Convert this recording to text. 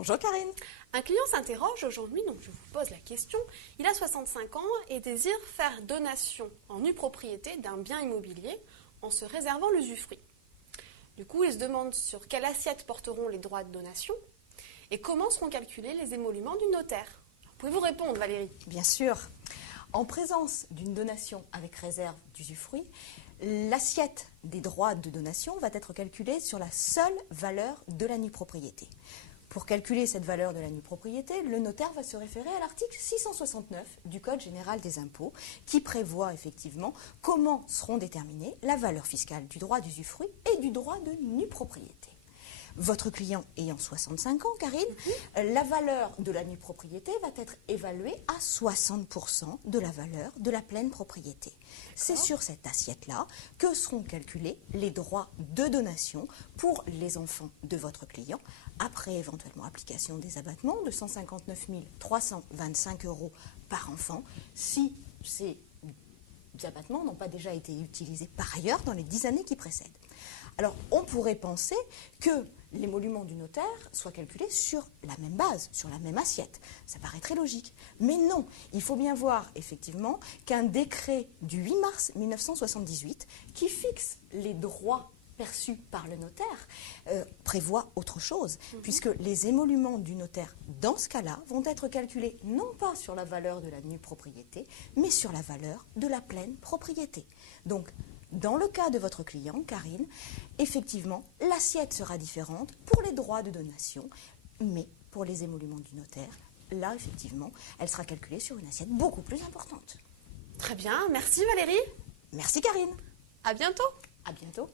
Bonjour Karine. Un client s'interroge aujourd'hui, donc je vous pose la question. Il a 65 ans et désire faire donation en nue propriété d'un bien immobilier en se réservant l'usufruit. Du coup, il se demande sur quelle assiette porteront les droits de donation et comment seront calculés les émoluments du notaire. Pouvez-vous répondre, Valérie? Bien sûr. En présence d'une donation avec réserve d'usufruit, l'assiette des droits de donation va être calculée sur la seule valeur de la nue propriété. Pour calculer cette valeur de la nue propriété, le notaire va se référer à l'article 669 du Code général des impôts qui prévoit effectivement comment seront déterminées la valeur fiscale du droit d'usufruit et du droit de nue propriété. Votre client ayant 65 ans, Karine, la valeur de la nue propriété va être évaluée à 60% de la valeur de la pleine propriété. C'est sur cette assiette-là que seront calculés les droits de donation pour les enfants de votre client, après éventuellement application des abattements de 159 325 € par enfant, si ces abattements n'ont pas déjà été utilisés par ailleurs dans les 10 années qui précèdent. Alors, on pourrait penser que l'émolument du notaire soit calculé sur la même base, sur la même assiette. Ça paraît très logique. Mais non, il faut bien voir effectivement qu'un décret du 8 mars 1978 qui fixe les droits perçus par le notaire prévoit autre chose, puisque les émoluments du notaire, dans ce cas-là, vont être calculés non pas sur la valeur de la nue propriété, mais sur la valeur de la pleine propriété. Donc, dans le cas de votre client, Karine, effectivement, l'assiette sera différente pour les droits de donation, mais pour les émoluments du notaire, là, effectivement, elle sera calculée sur une assiette beaucoup plus importante. Très bien, merci Valérie. Merci Karine. À bientôt. À bientôt.